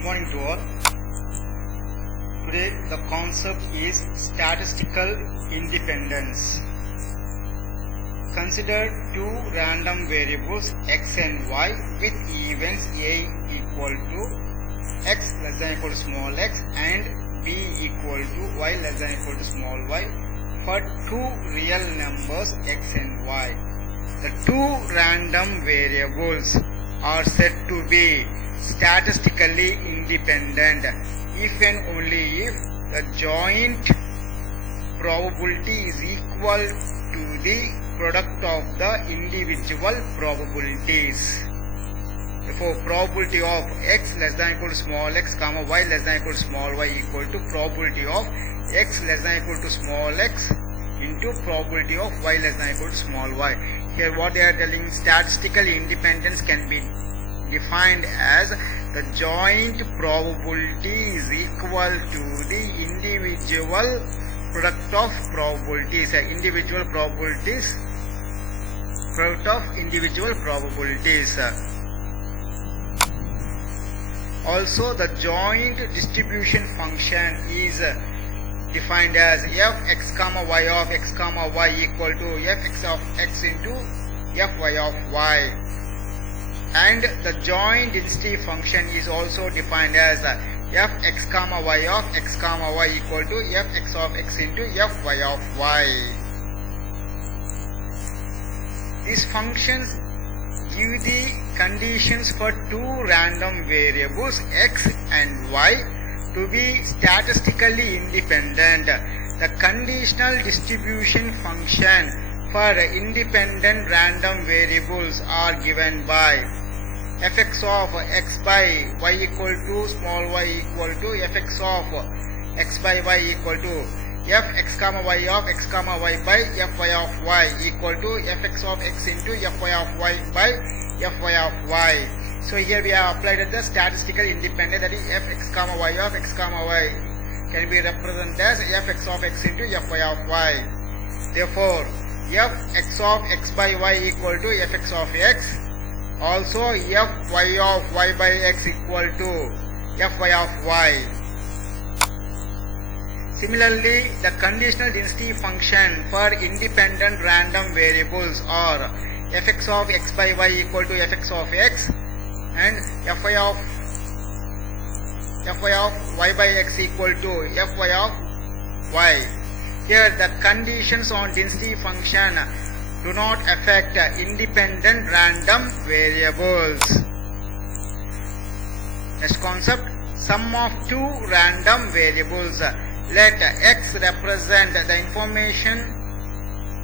Good morning to all. Today the concept is statistical independence. Consider two random variables x and y with events a equal to x less than equal to small x and b equal to y less than equal to small y for two real numbers x and y. The two random variables are said to be statistically independent if and only if the joint probability is equal to the product of the individual probabilities. Therefore, probability of x less than equal to small x comma y less than equal to small y equal to probability of x less than equal to small x into probability of y less than equal to small y. Here what they are telling, statistical independence can be defined as the joint probability is equal to the individual product of probabilities, individual probabilities, product of individual probabilities. Also, the joint distribution function is defined as f(x, y) of x, y equal to f(x) of x into f(y) of y. And the joint density function is also defined as f(x, y) of x, y equal to f(x) of x into f(y) of y. These functions give the conditions for two random variables x and y to be statistically independent. The conditional distribution function for independent random variables are given by f(x) of x by y equal to small y equal to f(x) of x by y equal to f(x, y) of x, y by f(y) of y equal to f(x) of x into f(y) of y by f(y) of y. So here we have applied the statistical independence, that is f(x, y) of x, y can be represented as f(x) of x into f(y) of y. Therefore, f(x) of x by y equal to f(x) of x. Also, f(y) of y by x equal to f(y) of y. Similarly, the conditional density function for independent random variables are f(x) of x by y equal to f(x) of x and f(y) of y by x equal to f(y) of y. Here the conditions on density function do not affect independent random variables. Next concept, sum of two random variables. Let x represent the information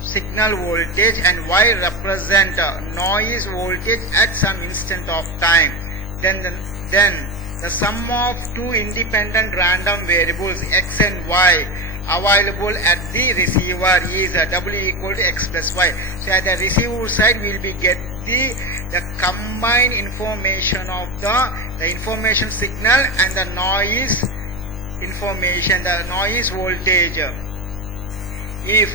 signal voltage and y represent noise voltage at some instant of time. Then the sum of two independent random variables x and y available at the receiver is w equal to x plus y. So at the receiver side we will be get the combined information of the information signal and the noise information, the noise voltage. If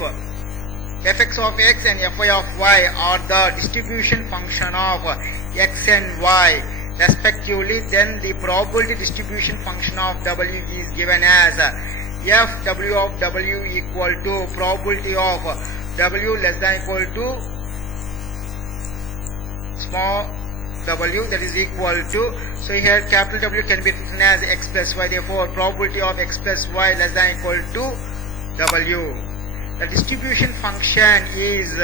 f(x) of x and f(y) of y are the distribution function of x and y respectively, then the probability distribution function of w is given as f w of w equal to probability of w less than equal to small w, that is equal to, so here capital W can be written as x plus y. Therefore, probability of x plus y less than equal to w. The distribution function is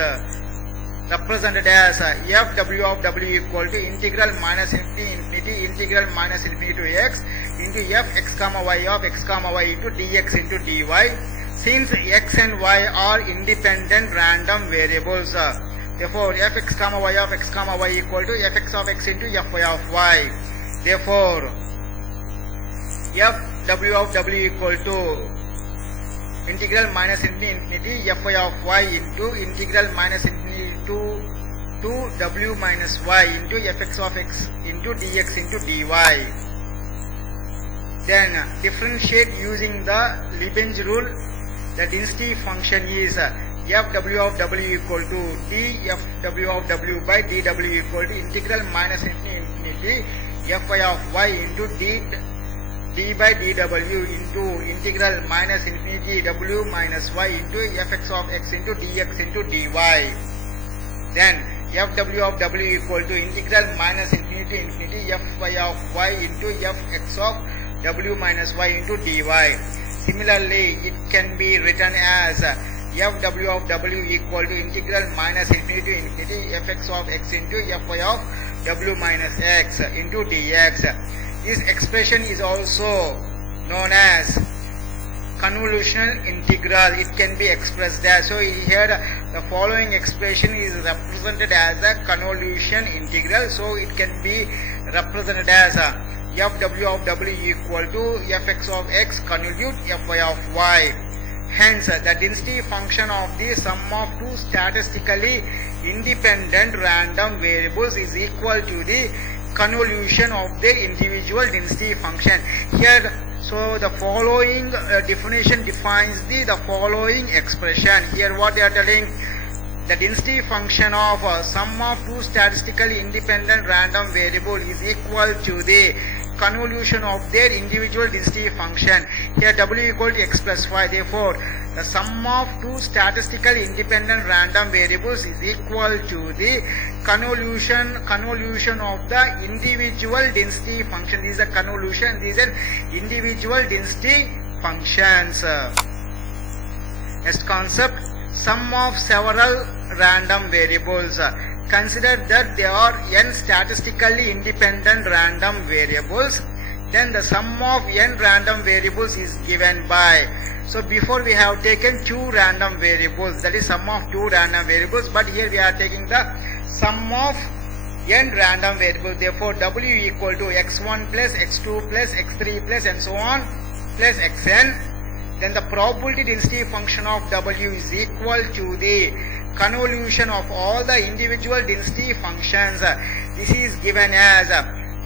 represented as f w of w equal to integral minus infinity integral minus infinity to x into f(x, y) of x, y into dx into dy. Since x and y are independent random variables, therefore f(x, y) of x, y equal to f(x) of x into f(y) of y. Therefore, f w of w equal to integral minus infinity f(y) of y into integral minus infinity to w minus y into f(x) of x into dx into dy. Then differentiate using the Lagrange rule. The density function is f w of w equal to d f w of w by dw equal to integral minus infinity fy of y into d by dw into integral minus infinity w minus y into fx of x into dx into dy. Then fw of w equal to integral minus infinity fy of y into fx of w minus y into dy. Similarly, it can be written as fw of w equal to integral minus infinity fx of x into fy of w minus x into dx. This expression is also known as convolutional integral. It can be expressed as, so here the following expression is represented as a convolution integral, so it can be represented as fw of w equal to fx of x convolute fy of y. Hence, the density function of the sum of two statistically independent random variables is equal to the convolution of the individual density function. Here, so the following definition defines the following expression. Here what they are telling, the density function of sum of two statistically independent random variable is equal to the convolution of their individual density function. Here w equal to x plus y. Therefore, the sum of two statistically independent random variables is equal to the convolution of the individual density function. This is a convolution. These are individual density functions. Next concept, sum of several random variables. Consider that there are n statistically independent random variables. Then the sum of n random variables is given by. So before we have taken two random variables, that is sum of two random variables, but here we are taking the sum of n random variables. Therefore w equal to x1 plus x2 plus x3 plus and so on plus xn. Then the probability density function of w is equal to the convolution of all the individual density functions. This is given as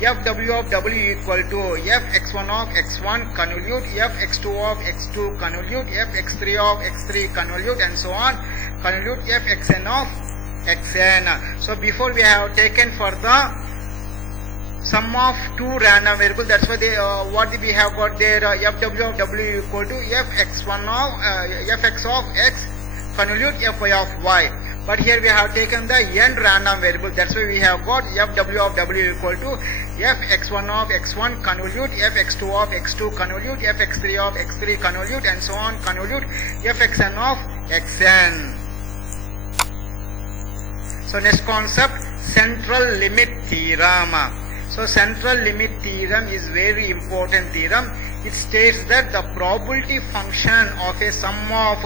fw of w equal to fx1 of x1 convolute fx2 of x2 convolute fx3 of x3 convolute and so on convolute fxn of xn. So before we have taken for the sum of two random variables, that's why they what we have got there, fw of w equal to fx1 of fx of x convolute fy of y. But here we have taken the n random variable, that's why we have got fw of w equal to fx1 of x1 convolute fx2 of x2 convolute fx3 of x3 convolute and so on convolute fxn of xn. So next concept, central limit theorem. So central limit theorem is very important theorem. It states that the probability function of a sum of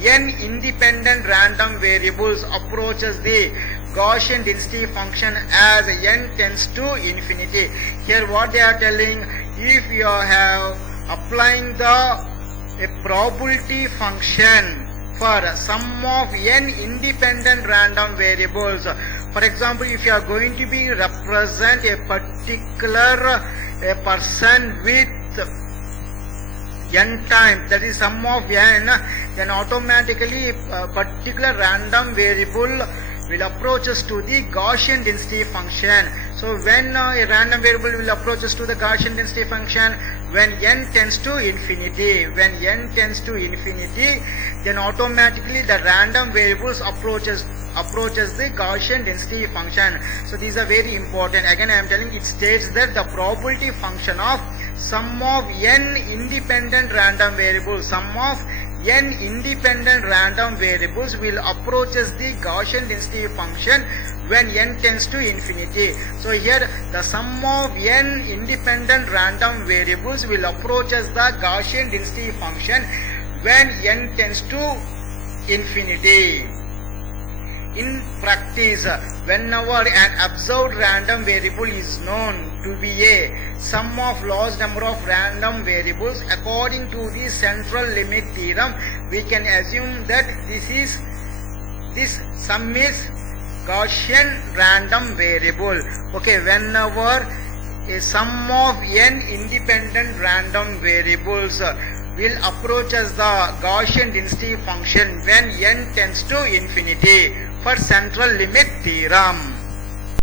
n independent random variables approaches the Gaussian density function as n tends to infinity. Here what they are telling, if you have applying the probability function for sum of n independent random variables, for example, if you are going to be represent a particular person with n time, that is sum of n, then automatically a particular random variable will approach us to the Gaussian density function. So when a random variable will approach us to the Gaussian density function, when n tends to infinity, then automatically the random variables approaches the Gaussian density function. So these are very important. Again I am telling, it states that the probability function of sum of n independent random variables, will approaches the Gaussian density function when n tends to infinity. So here the sum of n independent random variables will approaches the Gaussian density function when n tends to infinity. In practice, whenever an observed random variable is known to be a sum of large number of random variables, according to the central limit theorem, we can assume that this sum is Gaussian random variable. Okay, whenever a sum of n independent random variables will approach as the Gaussian density function when n tends to infinity for central limit theorem.